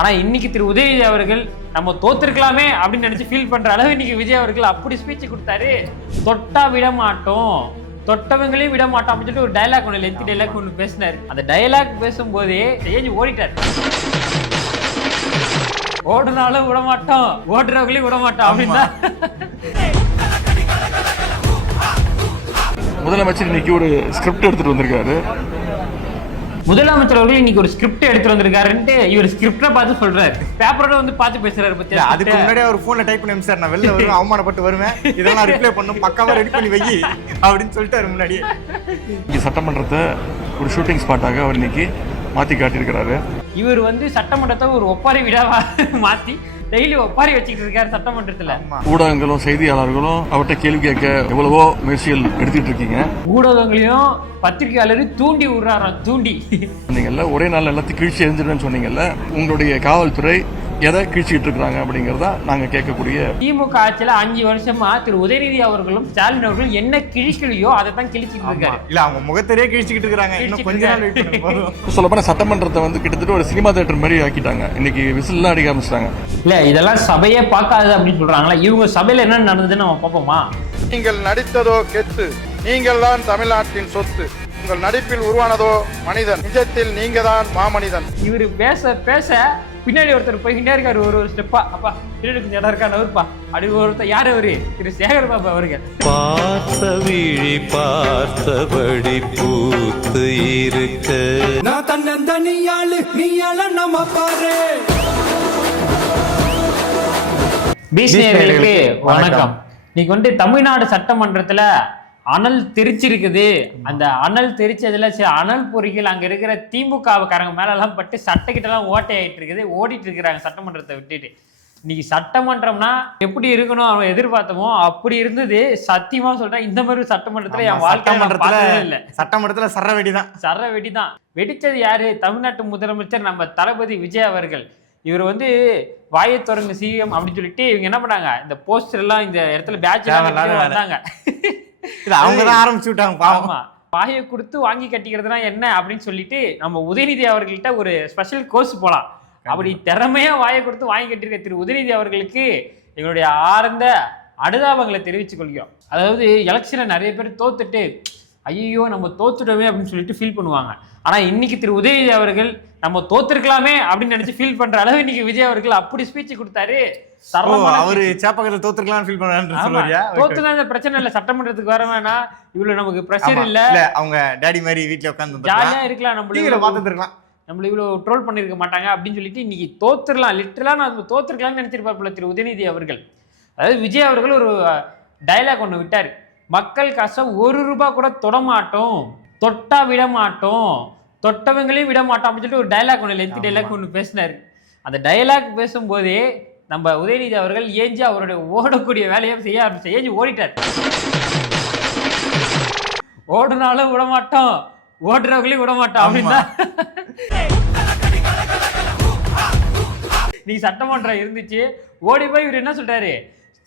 ஆனா இன்னைக்கு திரு உதயநிதி அவர்கள் நம்ம தோத்துருக்கலாமே அப்படின்னு நினைச்சு ஃபீல் பண்ற அளவு இன்னைக்கு விஜய் அவர்கள் அப்படி ஸ்பீச் கொடுத்தாரு. தொட்டா விட மாட்டோம், தொட்டவங்களையும் விட மாட்டோம் அப்படின்னு சொல்லிட்டு ஒரு டயலாக் ஒன்று லென்த் டயலாக் ஒன்று பேசினாரு. அந்த டயலாக் பேசும்போதே ஏஞ்சி ஓடிட்டார். ஓடுனாலும் விட மாட்டோம், ஓடுறவங்களையும் விட மாட்டோம் அப்படின்னா முதலமைச்சர் இன்னைக்கு ஒரு ஸ்கிரிப்ட் எடுத்துட்டு வந்திருக்காரு. முதலமைச்சர் அவர்கள் இன்னைக்கு ஒரு ஸ்கிரிப்ட் எடுத்துட்டு வந்திருக்காருன்ட்டு இவர் ஸ்கிரிப்டை பார்த்து சொல்றாரு. பேப்பரோட வந்து பார்த்து பேசுறாரு. பத்தி அதுக்கு முன்னாடியே ஒரு போன்ல டைப் பண்ணி சார் நான் வெளில வருவேன், அவமானப்பட்டு வருவேன், இதெல்லாம் ரிப்ளை பண்ணும், பக்காவா ரெடி பண்ணி வை அப்படின்னு சொல்லிட்டு முன்னாடியே இங்க சட்டமன்றத்தை ஒரு ஷூட்டிங் ஸ்பாட்டாக அவர் இன்னைக்கு மாத்தி காட்டியிருக்கிறாரு. இவர் வந்து சட்டமன்றத்தை ஒரு ஒப்பாரி விடாவா மாத்தி டெய்லி ஒப்பாரி வச்சுக்கிட்டு இருக்காரு சட்டமன்றத்துல. ஊடகங்களும் செய்தியாளர்களும் அவர்கிட்ட கேள்வி கேட்க எவ்வளவோ முயற்சிகள் எடுத்துட்டு இருக்கீங்க. ஊடகங்களையும் பத்திரிகையாளரையும் தூண்டி விடுறாராம். தூண்டி சொன்னீங்கல்ல, ஒரே நாள் எல்லாத்தையும் கிழிச்சு எரிஞ்சிடுன்னு சொன்னீங்கல்ல, உங்களுடைய காவல்துறை எதை கிழிச்சிட்டு இருக்காங்க அப்படிங்கறத நாங்க கேட்கக்கூடிய. திமுக ஆட்சியில 5 வருஷமா திரு உதயநிதி அவர்களும் ஸ்டாலின் அவர்களும் என்ன கிழிக்கலையோ அதை தான் கிழிச்சிட்டு இருக்காரு. இல்ல அவங்க முகத்திலேயே கிழிச்சுக்கிட்டு இருக்காங்க. இன்னும் கொஞ்ச நாள் வெயிட் பண்ணுங்க. சொல்லப்போனா சட்டமன்றத்தை வந்து கிட்டத்தட்ட ஒரு சினிமா தியேட்டர் மாதிரி ஆக்கிட்டாங்க. இன்னைக்கு விசில்லாம் அடிக்க ஆரம்பிச்சிட்டாங்க. இல்ல இதெல்லாம் சபையே பார்க்காது அப்படின்னு சொல்றாங்களா? இவங்க சபையில என்ன நடந்ததுன்னு நம்ம பார்ப்போமா? நீங்கள் நடித்ததோ கெத்து, நீங்கள் தான் தமிழ்நாட்டின் சொத்து, உங்கள் நடிப்பில் உருவானதோ மனிதன், நிஜத்தில் நீங்க தான் மாமனிதன். இவரு பேச பேச பின்னாடி ஒருத்தர் போய்கிட்டே இருக்காரு. ஒரு ஸ்டெப்பா, அப்பா பின்னாடி இடம் இருக்கா நவருப்பா அப்படி ஒருத்தர். யார் அவரு? திரு சேகர் பாபு அவர்கள். பார்த்த விழி பார்த்தபடி பூத்து இருக்க நான் தன்னந்தனியாளு நீயால நம்ம பாரு. பீஷ்ணர்களுக்கு வணக்கம். இன்னைக்கு வந்து தமிழ்நாடு சட்டமன்றத்துல அனல் தெரிச்சிருக்குது. அந்த அனல் தெரிச்சதுல சில அனல் பொறிகள் அங்க இருக்கிற திமுக காரங்க மேல எல்லாம் பட்டு சட்டைக்கிட்ட எல்லாம் ஓட்டை ஆயிட்டு இருக்குது, ஓடிட்டு இருக்கிறாங்க சட்டமன்றத்தை விட்டுட்டு. இன்னைக்கு சட்டமன்றம்னா எப்படி இருக்கணும் அவங்க எதிர்பார்த்தமோ அப்படி இருந்தது. சத்தியமா சொல்றேன், இந்த மாதிரி சட்டமன்றத்துல என் வாழ்க்கை இல்ல. சட்டமன்றத்துல சர வெடிதான், சர வெடிதான். வெடிச்சது யாரு? தமிழ்நாட்டு முதலமைச்சர் நம்ம தளபதி விஜய் அவர்கள். இவர் வந்து வாயை தொடர்ந்து சிஎம் அப்படின்னு சொல்லிட்டு இவங்க என்ன பண்ணாங்க, இந்த போஸ்டர் எல்லாம் இந்த இடத்துல பேட்ச் வந்தாங்க. அவங்கதான் ஆரம்பிச்சு விட்டாங்க. பாவமா வாயை கொடுத்து வாங்கி கட்டிக்கிறதுனா என்ன அப்படின்னு சொல்லிட்டு நம்ம உதயநிதி அவர்கள்ட்ட ஒரு ஸ்பெஷல் கோர்ஸ் போலாம். அப்படி திறமையா வாயை கொடுத்து வாங்கி கட்டிருக்க திரு உதயநிதி அவர்களுக்கு எங்களுடைய ஆழ்ந்த அனுதாபங்களை தெரிவித்துக் கொள்கிறோம். அதாவது எலெக்ஷன்ல நிறைய பேர் தோத்துட்டு ஐயோ நம்ம தோத்துட்டோமே அப்படின்னு சொல்லிட்டு ஃபீல் பண்ணுவாங்க. ஆனா இன்னைக்கு திரு உதயநிதி அவர்கள் நம்ம தோத்துருக்கலாமே அப்படின்னு நினைச்சு ஃபீல் பண்ற அளவு இன்னைக்கு விஜய் அவர்கள் அப்படி ஸ்பீச் கொடுத்தாரு. அவரு சேப்பகத்துல தோத்துருக்கலாம் ஃபீல் பண்றாரு. தோத்துனா இந்த பிரச்சனை இல்ல, சட்டமன்றத்துக்கு வர வேணாம், இவ்வளவு நமக்கு பிரஷர் இல்ல, அவங்க டாடி மாதிரி வீட்டுல உட்கார்ந்து ஜாலியா இருக்கலாம், நம்மள இவ்வளவு ட்ரோல் பண்ணிருக்க மாட்டாங்க அப்படின்னு சொல்லிட்டு இன்னைக்கு தோத்துடலாம், லிட்டரலா நான் தோத்துருக்கலாம்னு நினைச்சிருப்பாப்புல திரு உதயநிதி அவர்கள். அதாவது விஜய் அவர்கள் ஒரு டயலாக் ஒண்ணு விட்டாரு. மக்கள் காசை 1 ரூபாய் கூட தொட மாட்டோம், தொட்டா விட மாட்டோம், தொட்டவங்களையும் விட மாட்டோம் அப்படின்னு சொல்லிட்டு ஒரு டயலாக் ஒன்று லென்த் டயலாக் ஒன்று பேசினாரு. அந்த டயலாக் பேசும்போதே நம்ம உதயநிதி அவர்கள் ஏஞ்சி அவருடைய ஓடக்கூடிய வேலையை செய்ய ஆரம்பிச்சு ஏஞ்சி ஓடிட்டார். ஓடுனாலும் விட மாட்டோம், ஓடுறவங்களையும் விட மாட்டோம் அப்படின்னா நீ சட்டமன்றம் இருந்துச்சு ஓடி போய் இவர் என்ன சொல்றாரு,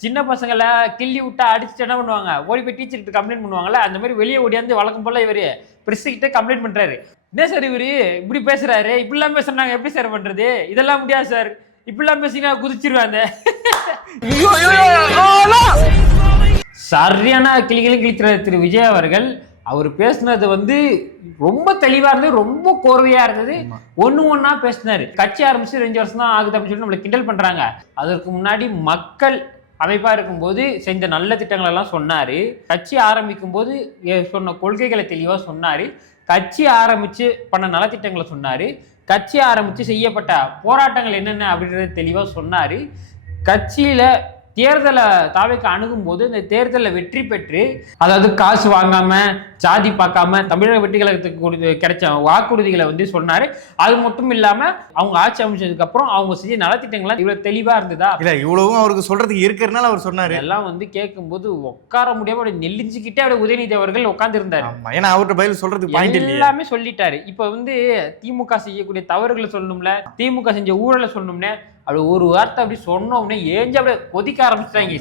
சின்ன பசங்களை கிள்ளி விட்டா அடிச்சுட்டு என்ன பண்ணுவாங்க, ஓடி போய் டீச்சர்கிட்ட கம்ப்ளைண்ட் பண்ணுவாங்கல்ல, அந்த மாதிரி வெளியே ஓடியாந்து வழக்கம் போல இவர் பிரசிக்கிட்ட கம்ப்ளைண்ட் பண்றாரு. என்ன சார் இவரு இப்படி பேசுறாரு, இப்படிலாம் பேசுறாங்க, எப்படி சார் பண்றது, இதெல்லாம் முடியாது சார், இப்படிலாம் பேசினா குதிச்சிருவாங்க. சரியான கிளிகளும் கிழிக்கிறார் திரு விஜய் அவர்கள். அவர் பேசுனது வந்து ரொம்ப தெளிவா இருந்தது, ரொம்ப கோர்வையா இருந்தது, ஒண்ணா பேசினாரு. கட்சி ஆரம்பிச்சு 2 வருஷம் தான் ஆகுது அப்படின்னு சொல்லி நம்மளை கிண்டல் பண்றாங்க. அதற்கு முன்னாடி மக்கள் அமைப்பா இருக்கும்போது செஞ்ச நல்ல திட்டங்கள் எல்லாம் சொன்னாரு. கட்சி ஆரம்பிக்கும் போது சொன்ன கொள்கைகளை தெளிவா சொன்னாரு. கட்சி ஆரம்பிச்சு பண்ண நலத்திட்டங்களை சொன்னாரு. கட்சி ஆரம்பிச்சு செய்யப்பட்ட போராட்டங்கள் என்னென்ன அப்படின்றத தெளிவா சொன்னாரு. கட்சியில தேர்தலை தாவைக்கு அணுகும் போது இந்த தேர்தலில் வெற்றி பெற்று, அதாவது காசு வாங்காம ஜாதி பார்க்காம தமிழக வெற்றி கழகத்துக்கு கிடைச்ச வாக்குறுதிகளை வந்து சொன்னாரு. அது மட்டும் இல்லாம அவங்க ஆட்சி அமைச்சதுக்கு அப்புறம் அவங்க செஞ்ச நலத்திட்டங்கள்லாம் இவ்வளவு தெளிவா இருந்ததா? இல்ல இவ்வளவும் அவருக்கு சொல்றதுக்கு இருக்கிறதுனால அவர் சொன்னாரு. எல்லாம் வந்து கேட்கும்போது உட்கார முடியாம அப்படி நெல்லிஞ்சுக்கிட்டே அப்படி உதயநிதி அவர்கள் உட்கார்ந்து இருந்தாரு. ஏன்னா அவர்கிட்ட பதில் சொல்றதுக்கு பாயிண்ட் இல்ல, எல்லாமே சொல்லிட்டாரு. இப்ப வந்து திமுக செய்யக்கூடிய தவறுகளை சொல்லணும்ல, திமுக செஞ்ச ஊழலை சொல்லணும்னே, அப்படி ஒரு வார்த்தை அப்படி சொன்னோம்னே ஏஞ்சி அப்படியே கொதிக்க ஆரம்பிச்சிட்டாங்க.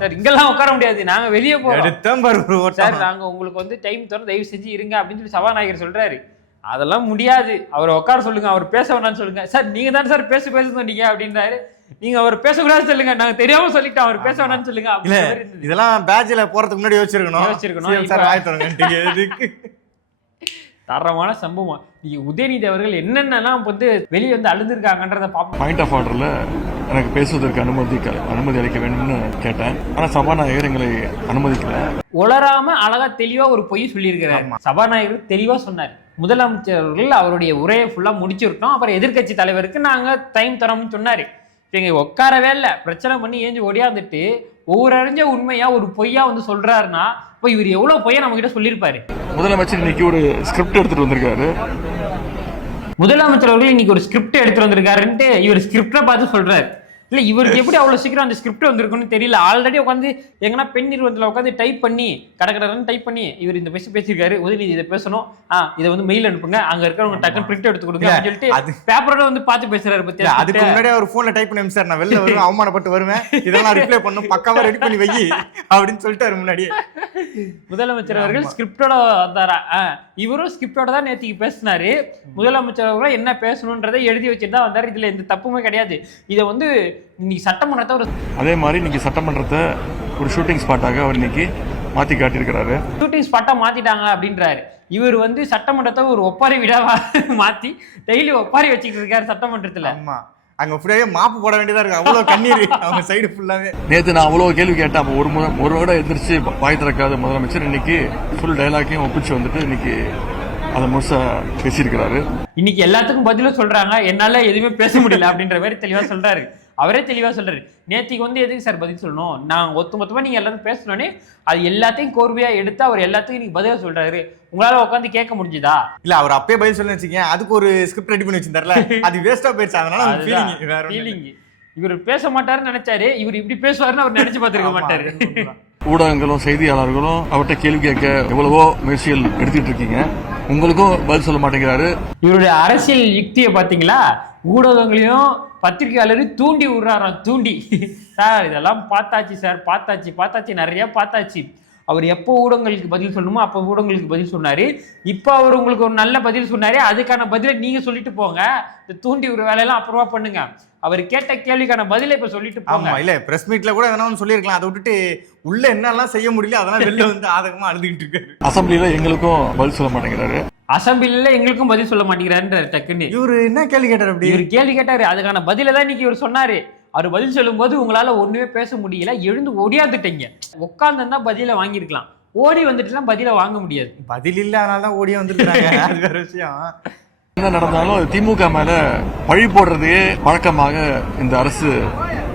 சார் இங்கெல்லாம் உட்கார முடியாது, நாங்க வெளியே போறோம் சார், நாங்க உங்களுக்கு வந்து டைம் தரோம், தயவு செஞ்சு இருங்க அப்படின்னு சொல்லி சபாநாயகர் சொல்றாரு. அதெல்லாம் முடியாது, அவரை உட்கார சொல்லுங்க, அவர் பேச வேணாம்னு சொல்லுங்க. சார் நீங்க தான் சார் பேச சொன்னீங்க அப்படின்றாரு. நீங்க அவர் பேசக்கூடாது சொல்லுங்க, நாங்க தெரியாம சொல்லிட்டோம், அவர் பேச வேணாம்னு சொல்லுங்க. இல்ல இதெல்லாம் பேட்ச்ல போறதுக்கு முன்னாடி யோசிச்சிருக்கணும். சார் வாய் தரங்க எதுக்கு தரமான சம்பவம். நீங்க உதயநிதி அவர்கள் என்னென்னலாம் வந்து வெளியே வந்து அழுந்திருக்காங்கன்றத பார்ப்போம். பாயிண்ட் ஆஃப் ஆர்டர்ல எனக்கு பேசுவதற்கு அனுமதி அளிக்க வேண்டும்னு கேட்டேன். ஆனா சபாநாயகர் எங்களை அனுமதிக்கல. உளராம அழகா தெளிவா ஒரு பொய் சொல்லியிருக்கிறார். சபாநாயகர் தெளிவா சொன்னார். முதலமைச்சர் அவர்கள் அவருடைய உரையை ஃபுல்லா முடிச்சிருக்கோம், அப்புறம் எதிர்கட்சி தலைவருக்கு நாங்க டைம் தரோம்னு சொன்னாரு. இங்க உட்காரவே இல்லை, பிரச்சனை பண்ணி ஏஞ்சி ஒடியாந்துட்டு ஒவ்வொரு அறிஞ்ச உண்மையா ஒரு பொய்யா வந்து சொல்றாருன்னா இப்போ இவர் எவ்வளவு பொய்யா நம்ம கிட்ட சொல்லியிருப்பாரு. முதலமைச்சர் இன்னைக்கு ஒரு ஸ்கிரிப்ட் எடுத்துட்டு வந்திருக்காரு. முதலமைச்சர் அவர்கள் இன்னைக்கு ஒரு ஸ்கிரிப்ட் எடுத்துட்டு வந்திருக்காருன்ட்டு இவர் ஸ்கிரிப்டை பார்த்து சொல்றாரு. இல்ல இவருக்கு எப்படி அவ்வளவு சீக்கிரம் அந்த ஸ்கிரிப்ட் வந்திருக்குன்னு தெரியல. ஆல்ரெடி உட்காந்து எங்கன்னா பெண் நிறுவனத்துல உட்காந்து டைப் பண்ணி கடற்கடன்னு டைப் பண்ணி இவர் இந்த பேசியிருக்காரு, உதயநிதி இதை பேசணும், இதை வந்து மெயில் அனுப்புங்க, அங்க இருக்கிறவங்க டக்குன்னு பிரிண்ட் எடுத்து கொடுங்க அப்படின்னு சொல்லிட்டு பேப்பரோட வந்து பார்த்து பேசுறாரு. பத்தி அதுக்கு முன்னாடி அவர் போன்ல டைப் பண்ணி சார் நான் வெளில வருவேன், அவமானப்பட்டு வருவேன், இதெல்லாம் ரிப்ளை பண்ணும், பக்காவா ரெடி பண்ணி வை அப்படின்னு சொல்லிட்டாரு முன்னாடியே. முதலமைச்சர் அவர்கள் ஸ்கிரிப்டோட வந்தாரா? இவரும் ஸ்கிரிப்டோட தான் நேற்றுக்கு பேசினாரு. முதலமைச்சர் அவர்கள் என்ன பேசணுன்றதை எழுதி வச்சுட்டு தான் வந்தாரு. இதுல எந்த தப்புமே கிடையாது. இதை வந்து இன்னைக்கு சட்டமன்றத்தை ஒரு அதே மாதிரி இன்னைக்கு சட்டமன்றத்தை ஒரு ஷூட்டிங் ஸ்பாட்டாக அவர் இன்னைக்கு மாத்தி காட்டியிருக்கிறாரு. ஷூட்டிங் ஸ்பாட்டா மாத்திட்டாங்க அப்படின்றாரு. இவர் வந்து சட்டமன்றத்தை ஒரு ஒப்பாரி விடா மாத்தி டெய்லி ஒப்பாரி வச்சுக்கிட்டு இருக்காரு சட்டமன்றத்துல. ஆமா, அங்க ஃபுல்லாவே மாப்பு போட வேண்டியதா இருக்கு, அவ்வளவு கண்ணீர் அவங்க சைடு ஃபுல்லாவே. நேத்து நான் அவ்வளவு கேள்வி கேட்டேன், ஒரு விட எதிர்த்து வாய் திறக்காத முதலமைச்சர் இன்னைக்கு ஃபுல் டைலாக்கையும் ஒப்பிச்சு வந்துட்டு இன்னைக்கு அதை முழுசா பேசியிருக்கிறாரு. இன்னைக்கு எல்லாத்துக்கும் பதிலும் சொல்றாங்க, என்னால எதுவுமே பேச முடியல அப்படின்ற மாதிரி தெளிவா சொல்றாரு. அவரே தெளிவா சொல்றாரு, நேத்திக்கு வந்து எதுக்கு சார் பதில் சொல்லணும், நான் மொத்தமா நீங்க எல்லாரும் பேசணும்னே அது எல்லாத்தையும் கோர்வையா எடுத்து அவர் எல்லாத்தையும் இன்னைக்கு பதிலா சொல்றாரு. உங்களால உட்காந்து கேட்க முடிஞ்சுதா? இல்ல அவர் அப்பயே பதில் சொல்லி வச்சுக்கேன், அதுக்கு ஒரு ஸ்கிரிப்ட் ரெடி பண்ணி வச்சிருந்தாருல, அது வேஸ்டா போயிடுச்சு. அதனால ஃபீலிங் இவர் பேச மாட்டாருன்னு நினைச்சாரு, இவர் இப்படி பேசுவாருன்னு அவர் நினைச்சு பார்த்திருக்க மாட்டாரு. ஊடகங்களும் செய்தியாளர்களும் அவர்கிட்ட கேள்வி கேட்க எவ்வளவோ முயற்சிகள் எடுத்துட்டு இருக்கீங்க, உங்களுக்கும் பதில் சொல்ல மாட்டேங்கிறாரு. இவருடைய அரசியல் யுக்தியை பாத்தீங்களா? ஊடகங்களையும் பத்திரிகையாளரையும் தூண்டி விடுறாராம், தூண்டி. சார் இதெல்லாம் பார்த்தாச்சு சார், பார்த்தாச்சு நிறைய பார்த்தாச்சு. அவர் எப்போ ஊடகங்களுக்கு பதில் சொல்லணுமோ அப்போ ஊடகங்களுக்கு பதில் சொன்னாரு. இப்போ அவர் உங்களுக்கு ஒரு நல்ல பதில் சொன்னாரு, அதுக்கான பதிலை நீங்க சொல்லிட்டு போங்க. இந்த தூண்டி விடுற வேலையெல்லாம் அப்புறமா பண்ணுங்க. அவர் கேட்ட கேள்விக்கான பதிலை இப்ப சொல்லிட்டு போங்க. இல்ல பிரஸ் மீட்ல கூட வேணாம்னு சொல்லிருக்கலாம், அதை விட்டுட்டு உள்ள என்னெல்லாம் செய்ய முடியல அதெல்லாம் வெளில வந்து ஆதகமா அழுதுகிட்டு இருக்காரு. அசம்பிளில எங்களுக்கும் பதில் சொல்ல மாட்டேங்கிறாரு. அசம்பிளில எங்களுக்கும் பதில் சொல்ல மாட்டேங்கிறாரு. டக்குன்னு இவரு என்ன கேள்வி கேட்டாரு? அப்படி இவர் கேள்வி கேட்டாரு, அதுக்கான பதில தான் இன்னைக்கு இவர் சொன்னாரு. அவர் பதில் சொல்லும் போது உங்களால ஒண்ணுமே பேச முடியல, எழுந்து ஓடியாந்துட்டீங்க. உட்கார்ந்து பதில வாங்கியிருக்கலாம், ஓடி வந்துட்டுலாம் பதில வாங்க முடியாது. பதில் இல்ல, அதனாலதான் ஓடியா வந்துருக்காங்க. அது வேற விஷயம். என்ன நடந்தாலும் திமுக மேல பழி போடுறதையே வழக்கமாக இந்த அரசு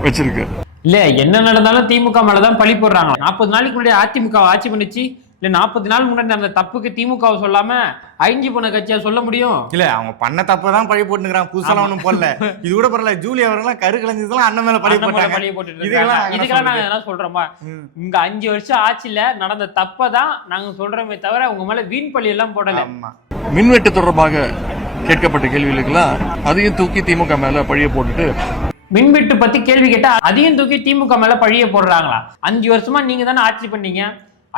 வச்சிருக்கு. இல்ல என்ன நடந்தாலும் திமுக மேலதான் பழி போடுறாங்க. 40 நாளைக்கு முன்னாடி அதிமுக ஆட்சி பண்ணிச்சு, இல்ல 40 நாள் முன்னாடி அந்த தப்புக்கு திமுக சொல்லாம அழிஞ்சு போன கட்சியா சொல்ல முடியும்? இல்ல அவங்க பண்ண தப்பதான் பழி போட்டுக்கிறாங்க, புதுசாலாம் ஒண்ணும் போடல. இது கூட பரவாயில்ல, ஜூலி அவரெல்லாம் கரு கலைஞ்சதுலாம் அண்ணன் மேல பழி போட்டு இதுக்கெல்லாம் நாங்க என்ன சொல்றோமா? இங்க 5 வருஷம் ஆட்சியில நடந்த தப்பதான் நாங்க சொல்றோமே தவிர உங்க மேல வீண் பழி எல்லாம் போடல. மின்வெட்டு தொடர்பாக கேட்கப்பட்ட கேள்விகளுக்கெல்லாம் அதையும் தூக்கி திமுக மேல பழிய போட்டுட்டு, மின்வெட்டு பத்தி கேள்வி கேட்டா அதையும் தூக்கி திமுக மேல பழிய போடுறாங்களா? 5 வருஷமா நீங்க தானே ஆட்சி பண்ணீங்க,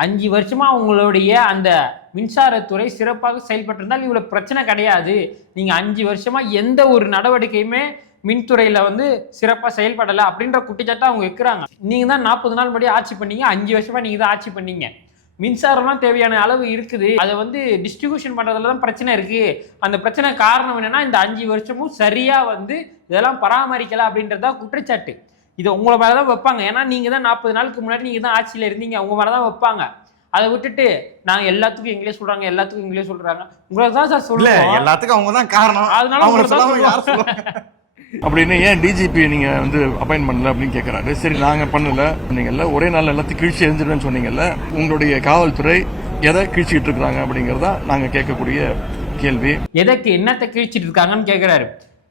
5 வருஷமா உங்களுடைய அந்த மின்சாரத்துறை சிறப்பாக செயல்பட்டிருந்தால் இவ்வளவு பிரச்சனை கிடையாது. நீங்க 5 வருஷமா எந்த ஒரு நடவடிக்கையுமே மின்துறையில வந்து சிறப்பா செயல்படலை அப்படின்ற குற்றச்சாட்டை அவங்க வைக்கிறாங்க. நீங்க தான் 40 நாள் முன்னாடி ஆட்சி பண்ணீங்க, 5 வருஷமா நீங்க தான் ஆட்சி பண்ணீங்க. மின்சாரம்லாம் தேவையான அளவு இருக்குது, அதை வந்து டிஸ்ட்ரிபியூஷன் பண்றதுல தான் பிரச்சனை இருக்கு. அந்த பிரச்சனை காரணம் என்னன்னா இந்த 5 வருஷமும் சரியா வந்து இதெல்லாம் பராமரிக்கல அப்படின்றதுதான் குற்றச்சாட்டு. இதை உங்களை மேலதான் வைப்பாங்க. ஏன்னா நீங்க தான் 40 நாளுக்கு முன்னாடி நீங்க தான் ஆட்சியில இருந்தீங்க, உங்க மேலதான் வைப்பாங்க. அதை விட்டுட்டு நாங்க எல்லாத்துக்கும் எங்களே சொல்றாங்க, எல்லாத்துக்கும் எங்களே சொல்றாங்க. உங்களுக்கு தான் சார் சொல்ல, எல்லாத்துக்கும் அவங்க தான் காரணம், அதனால அப்படின்னு ஏன் டிஜிபி நீங்க வந்து அப்பாயின்ட் பண்ணல அப்படின்னு கேட்கறாரு. சரி நாங்க பண்ணல சொன்னீங்கல்ல, ஒரே நாள் எல்லாத்தையும் கீழ்ச்சி எரிஞ்சிடுன்னு சொன்னீங்கல்ல, உங்களுடைய காவல்துறை எதை கீழ்ச்சிட்டு இருக்காங்க அப்படிங்கறதா நாங்க கேட்கக்கூடிய கேள்வி. எதற்கு என்னத்தை கீழ்ச்சிட்டு இருக்காங்கன்னு கேட்கிறாரு.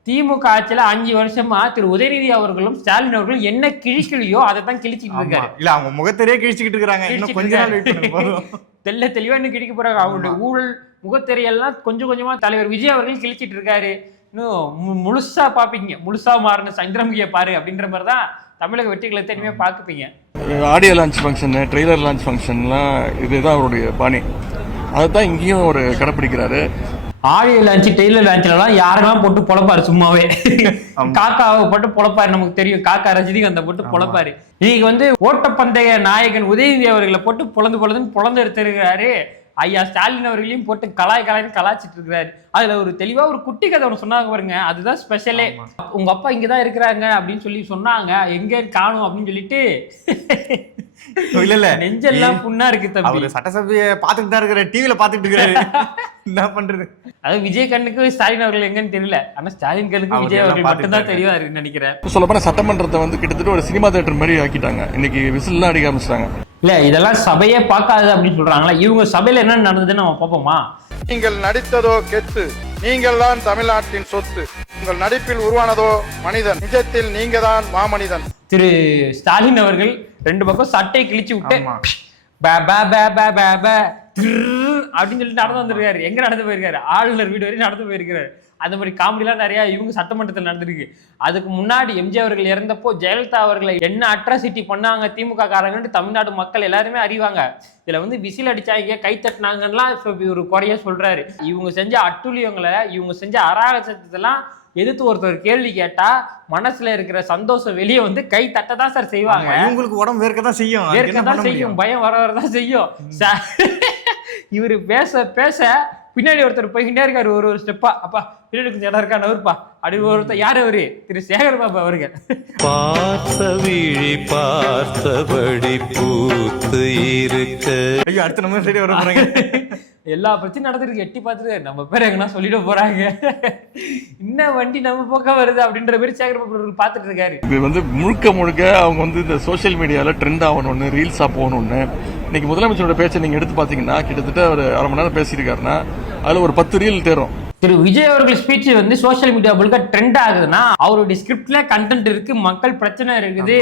திமுக ஆட்சியில 5 வருஷமா திரு உதயநிதி அவர்களும் ஸ்டாலின் அவர்களும் என்ன கிழிக்கலையோ அதை தான் கிழிச்சிட்டு இருக்காரு. இல்ல அவங்க முகத்திலேயே கிழிச்சிக்கிட்டு இருக்காங்க, இன்னும் கொஞ்ச நாள் வெயிட் பண்ணுங்க போதும். தெளிவா இன்னும் கிழிக்க போறாங்க. அவங்களுடைய ஊழல் முகத்தெரியெல்லாம் கொஞ்சம் கொஞ்சமா தலைவர் விஜய் அவர்கள் கிழிச்சிட்டு இருக்காரு. இன்னும் முழுசா பாப்பீங்க, முழுசா மாறின சந்திரமுகியை பாரு அப்படின்ற மாதிரி தான் தமிழக வெற்றிகளை இனிமே பார்ப்பீங்க. Audio launch function, trailer launch ஃபங்க்ஷன்லாம் இதுதான் அவருடைய பாணி. அதுதான் இங்கேயும் ஒரு கடைப்பிடிக்கிறாரு. ஆடியோ லான்ச் டெய்லர் லான்ச்லாம் யாரெல்லாம் போட்டு பொழப்பாரு சும்மாவே. காக்காவை போட்டு பொழப்பாரு, நமக்கு தெரியும் காக்கா ரஜினிகாந்தை போட்டு பொழப்பாரு. இன்னைக்கு வந்து ஓட்டப்பந்தய நாயகன் உதயநிதி அவர்களை போட்டு பொழந்து எடுத்திருக்கிறாரு. ஐயா ஸ்டாலின் அவர்களையும் போட்டு கலாய்ன்னு கலாய்ச்சிட்டு இருக்கிறாரு. அதுல ஒரு தெளிவா ஒரு குட்டி கதை ஒன்று சொன்னாங்க பாருங்க, அதுதான் ஸ்பெஷலே. உங்க அப்பா இங்கதான் இருக்கிறாங்க அப்படின்னு சொல்லி சொன்னாங்க, எங்க காணும் அப்படின்னு சொல்லிட்டு இல்ல நெஞ்செல்லாம் புண்ணா இருக்கு தம்பி. அவரு சட்டசபையை பாத்துட்டு தான் இருக்கிற, டிவில பாத்துட்டு இருக்காரு. என்ன பண்றது? அது விஜய் கண்ணுக்கு ஸ்டாலின் அவர்கள் எங்கன்னு தெரியல, ஆனா ஸ்டாலின் கண்ணுக்கு விஜய் அவர்கள் மட்டும்தான் தெளிவா இருக்குன்னு நினைக்கிறேன். சொல்ல போனா சட்டமன்றத்தை வந்து கிட்டத்தட்ட ஒரு சினிமா தியேட்டர் மாதிரி ஆக்கிட்டாங்க. இன்னைக்கு விசில்லாம் அடிக்க ஆரம்பிச்சிட்டாங்க. இல்ல இதெல்லாம் சபையே பார்க்காது அப்படின்னு சொல்றாங்களா? இவங்க சபையில என்ன நடந்ததுன்னு நம்ம பார்ப்போமா? நீங்கள் நடித்ததோ கெத்து, நீங்கள் தான் தமிழ்நாட்டின் சொத்து. உங்கள் நடிப்பில் உருவானதோ மனிதன், நிஜத்தில் நீங்க தான் மாமனிதன். திரு ஸ்டாலின் அவர்கள் 2 பக்கம் சட்டையை கிழிச்சு விட்டு அப்படின்னு சொல்லிட்டு நடந்து வந்திருக்காரு. எங்க நடந்து போயிருக்காரு? ஆளுநர் வீடு வரையும் நடந்து போயிருக்காரு. அந்த மாதிரி காமெடிலாம் நிறைய இவங்க சட்டமன்றத்தில் நடந்திருக்கு. அதுக்கு முன்னாடி எம்ஜிஆர் அவர்கள் இறந்தப்போ ஜெயலலிதா அவர்களை என்ன அட்ராசிட்டி பண்ணாங்க திமுக காரங்கன்னு தமிழ்நாடு மக்கள் எல்லாருமே அறிவாங்க. இதுல வந்து விசில் அடிச்சாங்க, கை தட்டினாங்கலாம் ஒரு குறைய சொல்றாரு. இவங்க செஞ்ச அட்டுழியங்களை, இவங்க செஞ்ச அராகசத்தெல்லாம் எதிர்த்து ஒருத்தர் கேள்வி கேட்டா மனசுல இருக்கிற சந்தோஷம் வெளியே வந்து கை தட்டதான் சார் செய்வாங்க. இவங்களுக்கு உடம்பு வேர்க்கதான் செய்யும், பயம் வரதான் செய்யும். இவரு பேச பின்னாடி ஒருத்தர் போய்கிட்டே இருக்காரு, ஒரு ஸ்டெப்பா. அப்பா பின்னாடி கொஞ்சம் இடம் இருக்கா நவருப்பா அப்படின்னு ஒருத்தர். யார் அவரு? திரு சேகர் பாபு அவர்கள். பார்த்த விழி பார்த்தபடி பூத்து இருக்க. ஐயோ, அடுத்த நம்ம சைடு வர போறாங்க. எல்லா பிரச்சனையும் நடந்துருக்கு, எட்டி பார்த்துட்டு நம்ம பேர் எங்கன்னா சொல்லிட போறாங்க. இன்னும் வண்டி நம்ம பக்கம் வருது அப்படின்ற மாதிரி சேகர் பாபு பார்த்துட்டு இருக்காரு. இது வந்து முழுக்க அவங்க வந்து இந்த சோசியல் மீடியால ட்ரெண்ட் ஆகணும்னு, ரீல்ஸா போகணும்னு. இன்னைக்கு முதலமைச்சரோட பேச்சை நீங்க எடுத்து பாத்தீங்கன்னா கிட்டத்தட்ட ஒரு 1/2 மணி நேரம் பேசியிருக்காருன்னா அதுல ஒரு 10 ரீல் தேரும். திரு விஜய் அவர்கள் ஸ்பீச் வந்து சோசியல் மீடியா முழுக்க ட்ரெண்ட் ஆகுதுன்னா அவருடைய ஸ்கிரிப்ட்ல கண்டென்ட் இருக்கு, மக்கள் பிரச்சனை இருக்குது,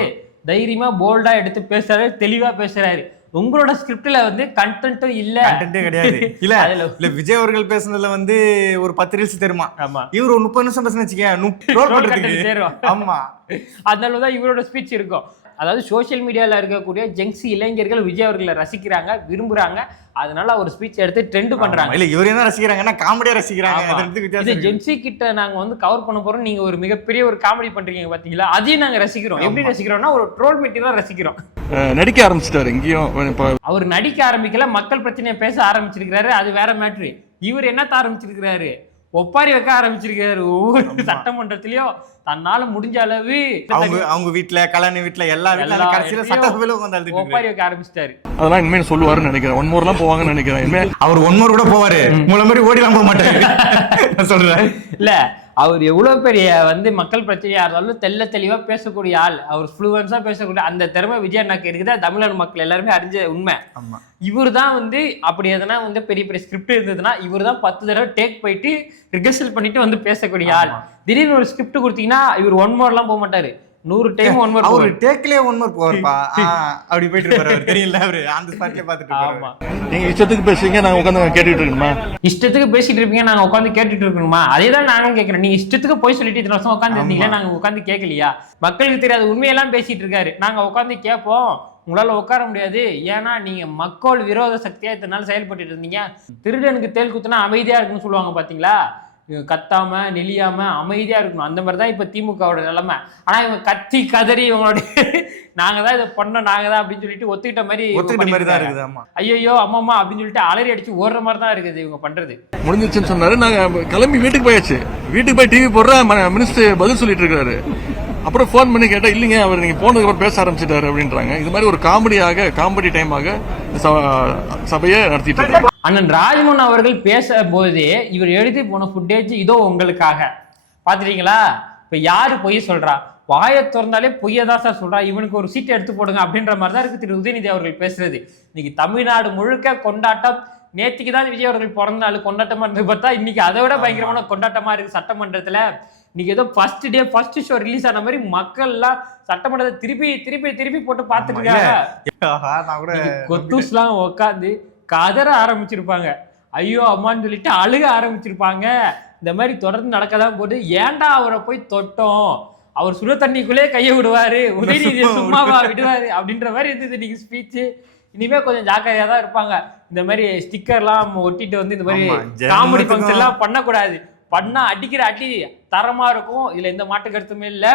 தைரியமா போல்டா எடுத்து பேசுறாரு, தெளிவா பேசுறாரு. உங்களோட ஸ்கிரிப்ட்ல வந்து கண்டென்ட்டும் இல்ல, கண்டென்ட்டே கிடையாது. இல்ல விஜய் அவர்கள் பேசுனதுல வந்து ஒரு 10 ரீல்ஸ் தெரியுமா? ஆமா. இவர் ஒரு 30 நிமிஷம் பேசுன்னு வச்சுக்கேன். ஆமா, அதனாலதான் இவரோட ஸ்பீச் இருக்கும். அதாவது சோசியல் மீடியால இருக்கக்கூடிய ஜெங்ஸி இளைஞர்கள் விஜய் அவர்களை ரசிக்கிறாங்க, விரும்புறாங்க. அதனால அவர் ஸ்பீச் எடுத்து ட்ரெண்ட் பண்றாங்க. இல்ல இவர் என்ன ரசிக்கிறாங்கன்னா காமெடியா ரசிக்கிறாங்க. இது ஜென்சி கிட்ட நாங்க வந்து கவர் பண்ண போறோம், நீங்க ஒரு மிகப்பெரிய ஒரு காமெடி பண்றீங்க பாத்தீங்களா, அதையும் நாங்க ரசிக்கிறோம். எப்படி ரசிக்கிறோம்னா ஒரு ட்ரோல் மெட்டீரியலா ரசிக்கிறோம். நடிக்க ஆரம்பிச்சிட்டாரு எங்கேயும். அவர் நடிக்க ஆரம்பிக்கல, மக்கள் பிரச்சனையை பேச ஆரம்பிச்சிருக்கிறாரு, அது வேற மேட்ரு. இவர் என்னத்த ஆரம்பிச்சிருக்கிறாரு? ஒப்பாரி வைக்க ஆரம்பிச்சிருக்காரு. ஒவ்வொரு சட்டமன்றத்திலயும் தன்னால முடிஞ்ச அளவு அவங்க வீட்டுல, கல்யாணி வீட்டுல, எல்லா வீட்டுல கடைசியில சட்டசபையில உட்கார்ந்து ஒப்பாரி வைக்க ஆரம்பிச்சிட்டாரு. அதெல்லாம் இனிமேல் சொல்லுவாருன்னு நினைக்கிறேன். 1 more எல்லாம் போவாங்கன்னு நினைக்கிறேன். அவர் 1 more கூட போவாரு, உங்களை மாதிரி ஓடிலாம் போக மாட்டாரு சொல்றேன். இல்ல அவர் எவ்வளவு பெரிய வந்து மக்கள் பிரச்சனையா இருந்தாலும் தெளிவா பேசக்கூடிய ஆள், அவர் ஃப்ளூவன்ஸா பேசக்கூடிய அந்த திறமை விஜய் அண்ணாக்கு இருக்குதா, தமிழ்நாடு மக்கள் எல்லாருமே அறிஞ்ச உண்மை. இவர் தான் வந்து அப்படி எதனா வந்து பெரிய ஸ்கிரிப்ட் இருந்ததுன்னா இவர் தான் 10 தடவை டேக் போயிட்டு ரிஹர்சல் பண்ணிட்டு வந்து பேசக்கூடிய ஆள். திடீர்னு ஒரு ஸ்கிரிப்ட் கொடுத்தீங்கன்னா இவர் 1 more எல்லாம் போக மாட்டாரு, 100 டைம் 1 more. அவர் டேக்லயே 1 more போவாருப்பா. அப்படி போயிட்டு இருப்பாரு, தெரியல அவரு அந்த ஸ்பாட்லயே பாத்துட்டு இருப்பாரு. ஆமா, நீங்க இஷ்டத்துக்கு பேசுவீங்க, நாங்க உட்கார்ந்து கேட்டுட்டு இருக்கணுமா? இஷ்டத்துக்கு பேசிட்டு இருப்பீங்க, நாங்க உட்காந்து கேட்டுட்டு இருக்கணுமா? அதேதான் நானும் கேட்கிறேன். நீங்க இஷ்டத்துக்கு போய் சொல்லிட்டு இத்தனை வருஷம் உட்காந்து இருந்தீங்களா, நாங்க உட்காந்து கேட்கலையா? மக்களுக்கு தெரியாத உண்மையெல்லாம் பேசிட்டு இருக்காரு, நாங்க உட்காந்து கேட்போம். உங்களால உட்கார முடியாது, ஏன்னா நீங்க மக்கள் விரோத சக்தியா இத்தனை நாள் செயல்பட்டு இருந்தீங்க. திருடனுக்கு தேல் குத்துனா அமைதியா இருக்குன்னு சொல்லுவாங்க பாத்தீங்களா, கத்தாம நெளியாம அமைதியா இருக்கணும். அந்த மாதிரிதான் இப்ப திமுகவோட நிலைமை. ஆனா இவங்க கத்தி கதறி இவங்களோட நாங்க தான் இதை பண்ணோம், நாங்க தான் அப்படின்னு சொல்லிட்டு ஒத்துக்கிட்ட மாதிரி தான் இருக்குது. ஐயோ அம்மா அப்படின்னு சொல்லிட்டு அலறி அடிச்சு ஓடுற மாதிரி தான் இருக்குது இவங்க பண்றது. முடிஞ்சிருச்சுன்னு சொன்னாரு. நாங்க கிளம்பி வீட்டுக்கு போயாச்சு. வீட்டுக்கு போய் டிவி போடுற மினிஸ்டர் பதில் சொல்லிட்டு இருக்காரு. அப்புறம் போன் பண்ணி கேட்டா இல்லைங்க அவர் நீங்க போனதுக்கு அப்புறம் பேச ஆரம்பிச்சிட்டாரு அப்படின்றாங்க. இது மாதிரி ஒரு காமெடி டைமாக சபையை நடத்திட்டு இருக்காங்க. அண்ணன் ராஜ்மோகன் அவர்கள் பேச போதே இவர் எழுதி போன ஃபுட்டேஜ் இதோ உங்களுக்காக பாத்துட்டீங்களா? இப்ப யாரு பொய் சொல்றா? வாயை திறந்தாலே பொய்யதான் சார் சொல்றா. இவனுக்கு ஒரு சீட்டை எடுத்து போடுங்க அப்படின்ற மாதிரி தான் இருக்கு திரு உதயநிதி அவர்கள் பேசுறது. இன்னைக்கு தமிழ்நாடு முழுக்க கொண்டாட்டம். நேற்றுக்கு தான் விஜய் அவர்கள் பிறந்த நாள் கொண்டாட்டமா இருந்து பார்த்தா இன்னைக்கு அதை விட பயங்கரமான கொண்டாட்டமா இருக்கு சட்டமன்றத்துல. இன்னைக்கு ஏதோ ஃபர்ஸ்ட் ஷோ ரிலீஸ் ஆன மாதிரி மக்கள் எல்லாம் சட்டமன்றத்தை திருப்பி போட்டு பார்த்துட்டு இருக்காங்க. கொத்தூஸ்லாம் உட்காந்து கதற ஆரம்பிச்சிருப்பாங்க, ஐயோ அம்மான்னு சொல்லிட்டு அழுக ஆரம்பிச்சிருப்பாங்க. இந்த மாதிரி தொடர்ந்து நடக்கதான் போது ஏன்டா அவரை போய் தொட்டோம், அவர் சுட தண்ணிக்குள்ளே கையை விடுவாரு, உதயநிதியை சும்மாவா விடுவாரு அப்படின்ற மாதிரி இருந்தது இன்னைக்கு ஸ்பீச்சு. இனிமே கொஞ்சம் ஜாக்கிரதையா தான் இருப்பாங்க. இந்த மாதிரி ஸ்டிக்கர்லாம் ஒட்டிட்டு வந்து இந்த மாதிரி ஆமா, காமெடி ஜென்மத்துக்கும் ஃபங்க்ஷன் எல்லாம் பண்ணக்கூடாது. பண்ணா அடிக்கிற அடி தரமா இருக்கும். இதுல எந்த மாற்று கருத்துமே இல்ல.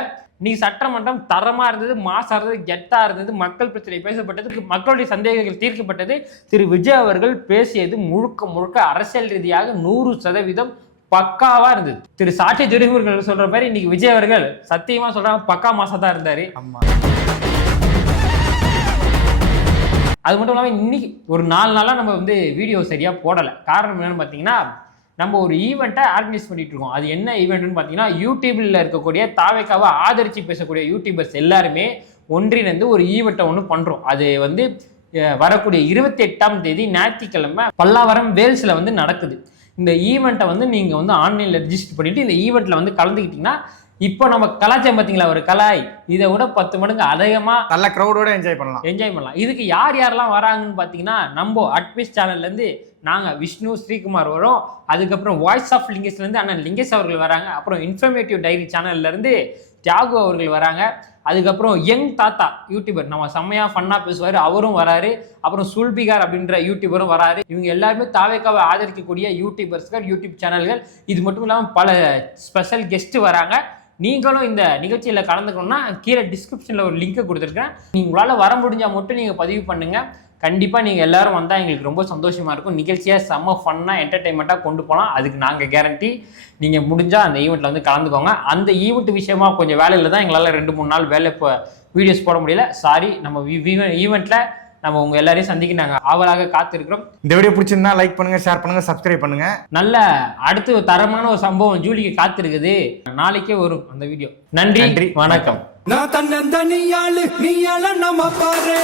நீ சட்டமன்றம் தரமா இருந்தது, மாசா இருந்தது, கெட்டா இருந்தது, மக்கள் பிரச்சனை பேசப்பட்டது, மக்களுடைய சந்தேகங்கள் தீர்க்கப்பட்டது. திரு விஜய் அவர்கள் பேசியது முழுக்க முழுக்க அரசியல் ரீதியாக 100% பக்காவா இருந்தது. திரு சாட்சி துரைமுருகன் சொல்ற மாதிரி இன்னைக்கு விஜய் அவர்கள் சத்தியமா சொல்றாங்க பக்கா மாசா தான் இருந்தாரு. ஆமா. அது மட்டும் இல்லாமல் இன்னைக்கு ஒரு 4 நாளாக நம்ம வந்து வீடியோ சரியாக போடலை. காரணம் என்னன்னு பார்த்தீங்கன்னா, நம்ம ஒரு ஈவெண்ட்டை ஆர்கனைஸ் பண்ணிட்டு இருக்கோம். அது என்ன ஈவெண்ட்னு பார்த்தீங்கன்னா, யூடியூப்ல இருக்கக்கூடிய தாவேக்காவை ஆதரித்து பேசக்கூடிய யூடியூபர்ஸ் எல்லாருமே ஒன்றிணைந்து ஒரு ஈவெண்ட்டை ஒன்று பண்ணுறோம். அது வந்து வரக்கூடிய 28ஆம் தேதி ஞாயிற்றுக்கிழமை பல்லாவரம் வேல்ஸில் வந்து நடக்குது. இந்த ஈவெண்ட்டை வந்து நீங்கள் வந்து ஆன்லைனில் ரிஜிஸ்டர் பண்ணிவிட்டு இந்த ஈவெண்ட்டில் வந்து கலந்துக்கிட்டிங்கன்னா, இப்போ நம்ம கலாச்சாரம் பார்த்தீங்களா, ஒரு கலாய் இதை விட 10 மடங்கு அதிகமாக நல்ல க்ரௌடோட என்ஜாய் பண்ணலாம். இதுக்கு யார் யாரெல்லாம் வராங்கன்னு பார்த்தீங்கன்னா, நம்ம அட்மிஸ் சேனல்லேருந்து நாங்கள் விஷ்ணு ஸ்ரீகுமார் வரோம். அதுக்கப்புறம் வாய்ஸ் ஆஃப் லிங்கேஷ்லேருந்து அண்ணன் லிங்கேஷ் அவர்கள் வராங்க. அப்புறம் இன்ஃபர்மேட்டிவ் டைரி சேனல்லேருந்து தியாகு அவர்கள் வராங்க. அதுக்கப்புறம் யங் தாத்தா யூடியூபர் நம்ம செம்மையாக ஃபன்னாக பேசுவார், அவரும் வராரு. அப்புறம் சுல்பிகார் அப்படின்ற யூடியூபரும் வராரு. இவங்க எல்லாருமே தாவேக்காவை ஆதரிக்கக்கூடிய யூடியூபர்ஸ்கள், யூடியூப் சேனல்கள். இது மட்டும் இல்லாமல் பல ஸ்பெஷல் கெஸ்ட்டு வராங்க. நீங்களும் இந்த நிகழ்ச்சியில் கலந்துக்கணும்னா கீழே டிஸ்கிரிப்ஷனில் ஒரு லிங்க்கை கொடுத்துருக்கேன். உங்களால் வர முடிஞ்சால் மட்டும் நீங்கள் பதிவு பண்ணுங்கள். கண்டிப்பாக நீங்கள் எல்லாரும் வந்தால் எங்களுக்கு ரொம்ப சந்தோஷமாக இருக்கும். நிகழ்ச்சியாக செம்ம ஃபன்னாக என்டர்டெயின்மெண்ட்டாக கொண்டு போகலாம். அதுக்கு நாங்கள் கேரண்டி. நீங்கள் முடிஞ்சால் அந்த ஈவெண்ட்டில் வந்து கலந்துக்கோங்க. அந்த ஈவெண்ட் விஷயமா கொஞ்சம் வேலையில் தான் எங்களால் 2-3 நாள் வேலை இப்போ வீடியோஸ் போட முடியல. சாரி. நம்ம ஈவெண்ட்டில் நம்ம உங்கள் எல்லாரையும் சந்திக்க நாங்கள் ஆவலாக காத்திருக்கிறோம். இந்த வீடியோ பிடிச்சிருந்தா லைக் பண்ணுங்க, ஷேர் பண்ணுங்க, சப்ஸ்கிரைப் பண்ணுங்க. நல்ல அடுத்து தரமான ஒரு சம்பவம் ஜூலிக்கு காத்திருக்குது. நாளைக்கே வரும் அந்த வீடியோ. நன்றி, வணக்கம். நான் தன்னந்தனியாளு நீ நம்ம பாரு.